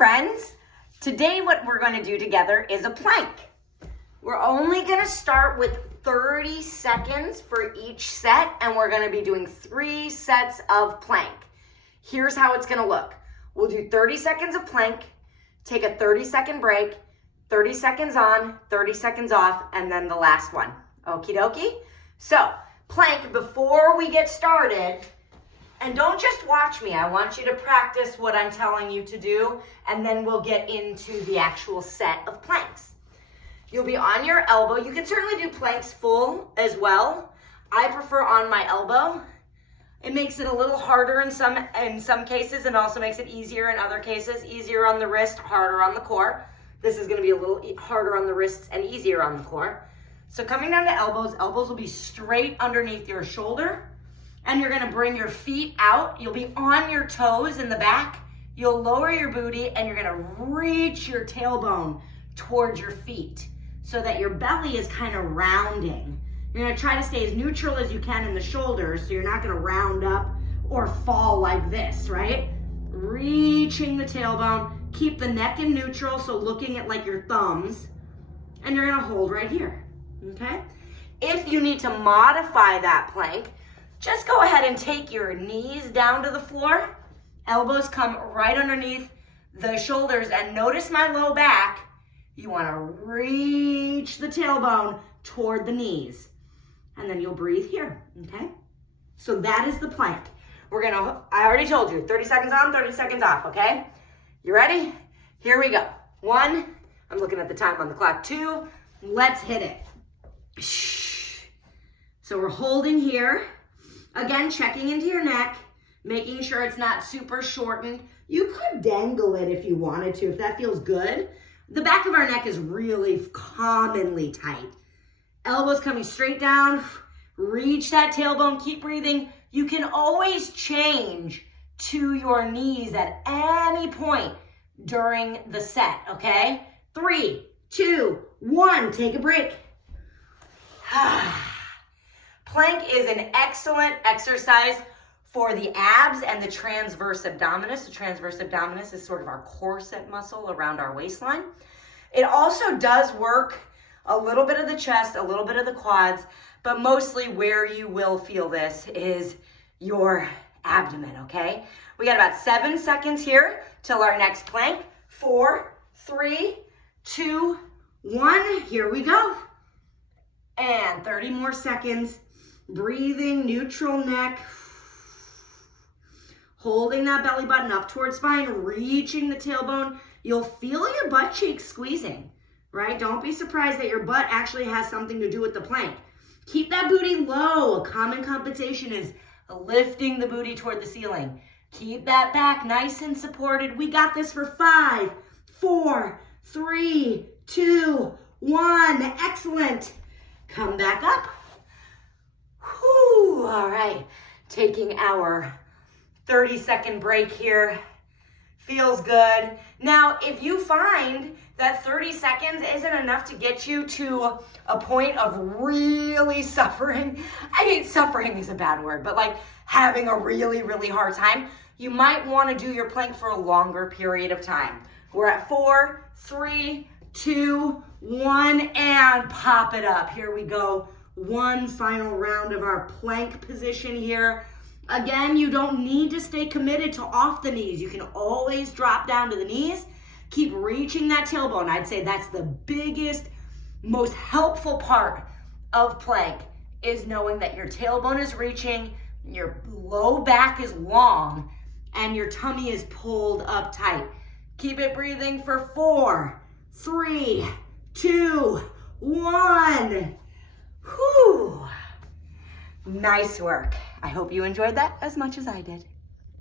friends. Today what we're going to do together is a plank. We're only going to start with 30 seconds for each set, and we're going to be doing 3 sets of plank. Here's how it's going to look. We'll do 30 seconds of plank, take a 30-second break, 30 seconds on, 30 seconds off, and then the last one. Okie dokie? So, plank, before we get started, and don't just watch me, I want you to practice what I'm telling you to do, and then we'll get into the actual set of planks. You'll be on your elbow. You can certainly do planks full as well. I prefer on my elbow. It makes it a little harder in some cases, and also makes it easier in other cases. Easier on the wrist, harder on the core. This is gonna be a little harder on the wrists and easier on the core. So coming down to elbows, elbows will be straight underneath your shoulder, and you're gonna bring your feet out. You'll be on your toes in the back. You'll lower your booty, and you're gonna reach your tailbone towards your feet so that your belly is kind of rounding. You're gonna try to stay as neutral as you can in the shoulders, so you're not gonna round up or fall like this, right? Reaching the tailbone, keep the neck in neutral, so looking at like your thumbs, and you're gonna hold right here, okay? If you need to modify that plank, just go ahead and take your knees down to the floor, elbows come right underneath the shoulders, and notice my low back. You wanna reach the tailbone toward the knees. And then you'll breathe here, okay? So that is the plank. I already told you, 30 seconds on, 30 seconds off, okay? You ready? Here we go. 1, I'm looking at the time on the clock. 2, let's hit it. So we're holding here. Again, checking into your neck, making sure it's not super shortened. You could dangle it if you wanted to, if that feels good. The back of our neck is really commonly tight. Elbows coming straight down, reach that tailbone, keep breathing. You can always change to your knees at any point during the set, okay? 3, 2, 1, take a break. Plank is an excellent exercise for the abs and the transverse abdominis. The transverse abdominis is sort of our corset muscle around our waistline. It also does work a little bit of the chest, a little bit of the quads, but mostly where you will feel this is your abdomen, okay? We got about 7 seconds here till our next plank. 4, 3, 2, 1, here we go. And 30 more seconds. Breathing, neutral neck. Holding that belly button up towards spine, reaching the tailbone. You'll feel your butt cheeks squeezing, right? Don't be surprised that your butt actually has something to do with the plank. Keep that booty low. A common compensation is lifting the booty toward the ceiling. Keep that back nice and supported. We got this for 5, 4, 3, 2, 1. Excellent. Come back up. Whew. All right. Taking our 30-second break here. Feels good. Now, if you find that 30 seconds isn't enough to get you to a point of really suffering, I hate suffering is a bad word, but like having a really, really hard time, you might want to do your plank for a longer period of time. We're at 4, 3, 2, 1, and pop it up. Here we go. One final round of our plank position here. Again, you don't need to stay committed to off the knees. You can always drop down to the knees. Keep reaching that tailbone. I'd say that's the biggest, most helpful part of plank, is knowing that your tailbone is reaching, your low back is long, and your tummy is pulled up tight. Keep it breathing for 4, 3, 2, 1. Whew. Nice work. I hope you enjoyed that as much as I did.